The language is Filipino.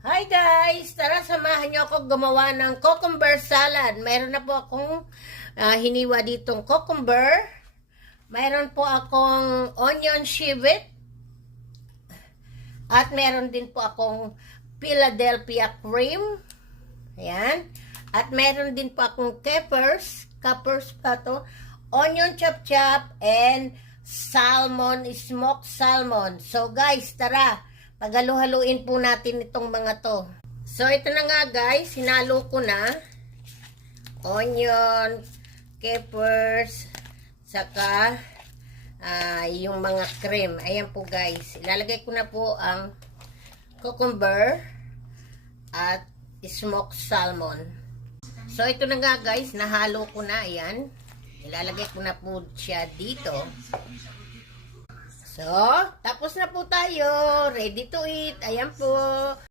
Hi guys! Tara, samahan niyo ako gumawa ng cucumber salad. Mayroon na po akong hiniwa ditong cucumber. Mayroon po akong onion civet. At mayroon din po akong Philadelphia cream. Ayan. At mayroon din po akong capers. Capers pa to. Onion chop-chop and salmon, smoked salmon. So guys, tara. Paghalu-haluin po natin itong mga to. So, ito na nga guys. Hinalo ko na. Onion, capers, saka yung mga cream. Ayan po guys. Ilalagay ko na po ang cucumber at smoked salmon. So, ito na nga guys. Nahalo ko na. Ayan. Ilalagay ko na po siya dito. So, tapos na po tayo. Ready to eat. Ayan po.